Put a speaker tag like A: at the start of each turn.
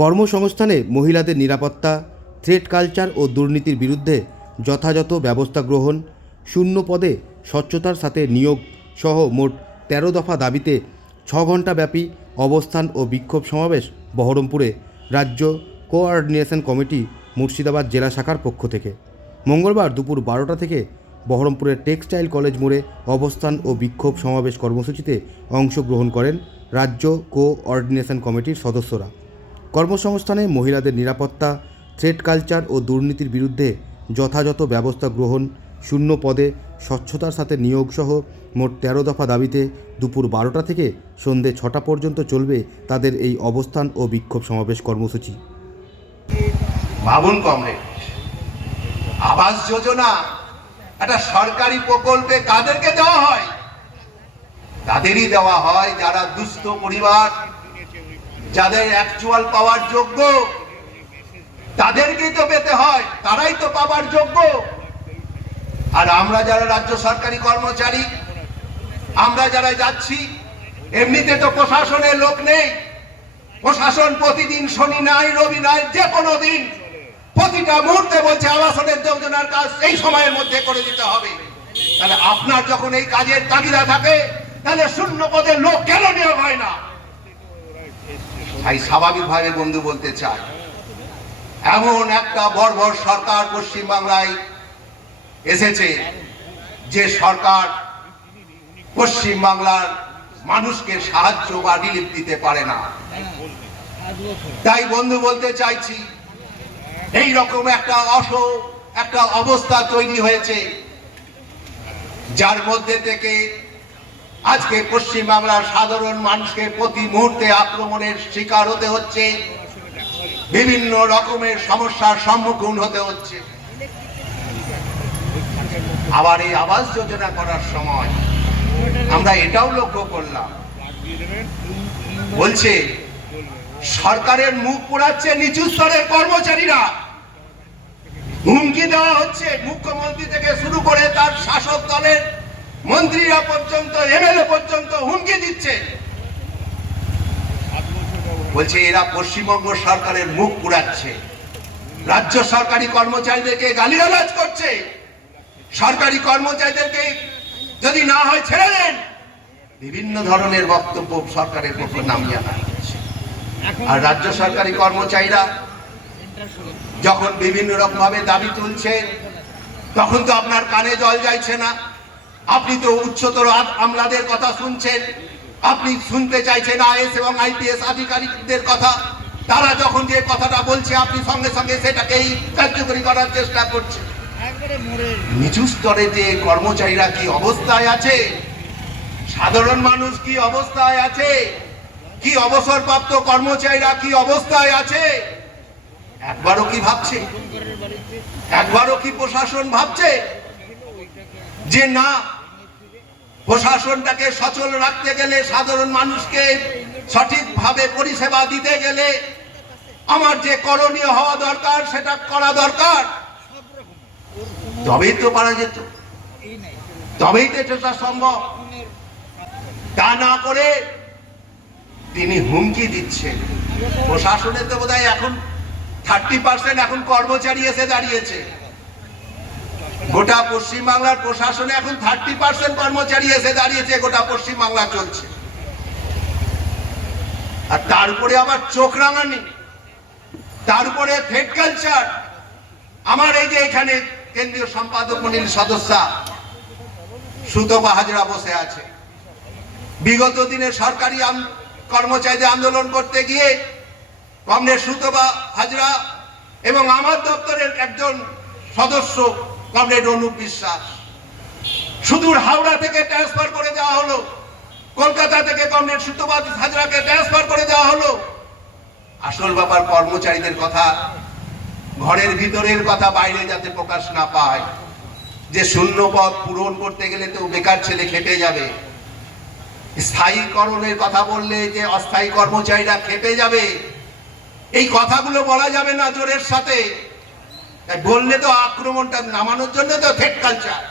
A: কর্মসংস্থানে মহিলাদের নিরাপত্তা thread culture ও দুর্নীতির বিরুদ্ধে যথাযথ ব্যবস্থা গ্রহণ, শূন্য পদে স্বচ্ছতার সাথে নিয়োগ সহ মোট তেরো দফা দাবিতে ছ ঘণ্টাব্যাপী অবস্থান ও বিক্ষোভ সমাবেশ বহরমপুরে রাজ্য কোঅর্ডিনেশন কমিটি মুর্শিদাবাদ জেলা শাখার পক্ষ থেকে। মঙ্গলবার দুপুর বারোটা থেকে বহরমপুরের টেক্সটাইল কলেজ মোড়ে অবস্থান ও বিক্ষোভ সমাবেশ কর্মসূচিতে অংশগ্রহণ করেন রাজ্য কোঅর্ডিনেশন কমিটির সদস্যরা। কর্মসংস্থানে মহিলাদের নিরাপত্তা থ্রেড কালচার ও দুর্নীতির বিরুদ্ধে যথাযথ ব্যবস্থা গ্রহণ, শূন্য পদে স্বচ্ছতার সাথে নিয়োগসহ মোট তেরো দফা দাবিতে দুপুর বারোটা থেকে সন্ধে ছটা পর্যন্ত চলবে তাদের এই অবস্থান ও বিক্ষোভ সমাবেশ কর্মসূচি।
B: আবাস যোজনা একটা সরকারি প্রকল্পে কাদেরকে দেওয়া হয়? তাদেরই দেওয়া হয় যারা দুস্থ পরিবার যাদের অ্যাকচুয়াল পাওয়ার যোগ্য, তাদেরকেই তো পেতে হয়, তারাই তো পাওয়ার যোগ্য। আর আমরা যারা রাজ্য সরকারি কর্মচারী, আমরা যারা যাচ্ছি, এমনিতে তো প্রশাসনের লোক নেই। প্রশাসন প্রতিদিন শনি নাই, রবি নাই, যে কোনো দিন প্রতিটা মুহূর্তে বলছে, আবাসনের যোজনার কাজ এই সময়ের মধ্যে করে দিতে হবে। তাহলে আপনার যখন এই কাজের তাগিদা থাকে, তাহলে শূন্য পদে লোক কেন নিয়োগ হয় না? তাই স্বাভাবিকভাবে বন্ধু বলতে চাই। এমন একটা বর্বর সরকার পশ্চিমবাংলায় এসেছে যে সরকার পশ্চিমবাংলার মানুষকে সাহায্য বা রিলিফ দিতে পারে না। তাই বন্ধু বলতে চাইছি, এই রকম একটা অস, একটা অবস্থা তৈরি হয়েছে, যার মধ্যে থেকে আজকে পশ্চিমবাংলার সাধারণ মানুষকে প্রতি মুহূর্তে আক্রমণের শিকার হতে হচ্ছে। বিভিন্ন রকমের সমস্যার সম্মুখীন হতে হচ্ছে। আবার এই আবাস যোজনা করার সময় আমরা এটাও লক্ষ্য করলাম। বলছে, সরকারের মুখ পোড়াচ্ছে নিচু স্তরের কর্মচারীরা। হুমকি দেওয়া হচ্ছে মুখ্যমন্ত্রী থেকে শুরু করে তার শাসক দলের মন্ত্রীরা পর্যন্ত, এমএলএ পর্যন্ত হুমকি দিচ্ছে। বলছে, এরা পশ্চিমবঙ্গ সরকারের মুখ পুড়াচ্ছে। রাজ্য সরকারি কর্মচারীদেরকে গালিগালাজ করছে। সরকারি কর্মচারীদেরকে যদি না হয় ছেড়ে দেন। বিভিন্ন ধরনের বক্তব্য সরকারের পক্ষে নামিয়ে আনা হচ্ছে। আর রাজ্য সরকারি কর্মচারীরা যখন বিভিন্ন রকম ভাবে দাবি তুলছে, তখন তো আপনার কানে জল যাইছে না। আপনি তো উচ্চতর আমলাদের কথা শুনছেন। আপনি শুনতে চাইছেন আইএস এবং আইপিএস আধিকারিকদের কথা। তারা যখন যে কথাটা বলছে আপনি সঙ্গে সঙ্গে সেটাকেই কার্যকরী করার চেষ্টা করছেন। নিচু স্তরে যে কর্মচারীরা কি অবস্থায় আছে? সাধারণ মানুষ কি অবস্থায় আছে? কি অবসরপ্রাপ্ত কর্মচারীরা কি অবস্থায় আছে? একবারও কি ভাবছে? একবারও কি প্রশাসন ভাবছে? যে না, প্রশাসনটাকে সচল রাখতে গেলে, সাধারণ মানুষকে সঠিকভাবে পরিষেবা দিতে গেলে আমার যে করণীয় হওয়া দরকার, সেটা করা দরকার। তবেই তো পারা যেত। তবেই তো এটা সম্ভব। তা না করে তিনি হুমকি দিচ্ছেন। প্রশাসনে তো বোধহয় এখন থার্টি পার্সেন্ট এখন কর্মচারী এসে দাঁড়িয়েছে। গোটা পশ্চিমবাংলার প্রশাসনে এখন থার্টি পার্সেন্ট কর্মচারী এসে দাঁড়িয়েছে, গোটা পশ্চিমবাংলা চলছে। আর তারপরে আবার চোখ রাঙানি তারপরে ফেড কালচার। আমার এই যে এখানে কেন্দ্রীয় সম্পাদক মন্ডলীর সদস্যা সুতপা হাজরা বসে আছে। বিগত দিনে সরকারি কর্মচারীদের আন্দোলন করতে গিয়ে কমরেড সুতপা হাজরা এবং আমার দপ্তরের একজন সদস্য কমরেড অনুপ বিশ্বাস। সুদূর হাওড়া থেকে ট্রান্সফার করে দেওয়া হলো। কলকাতা থেকে কমরেড সুতপা হাজরাকে ট্রান্সফার করে দেওয়া হলো। আসল ব্যাপার, কর্মচারীদের কথা, ঘরের ভিতরের কথা বাইরে যাতে প্রকাশ না পায়। যে শূন্য পদ পূরণ করতে গেলে তো বেকার ছেলে খেটে যাবে। স্থায়ীকরণের কথা বললে যে অস্থায়ী কর্মচারীরা খেপে যাবে, এই কথাগুলো বলা যাবে না জোরের সাথে। বললে তো আক্রমণটা নামানোর জন্য তো ফেট কালচার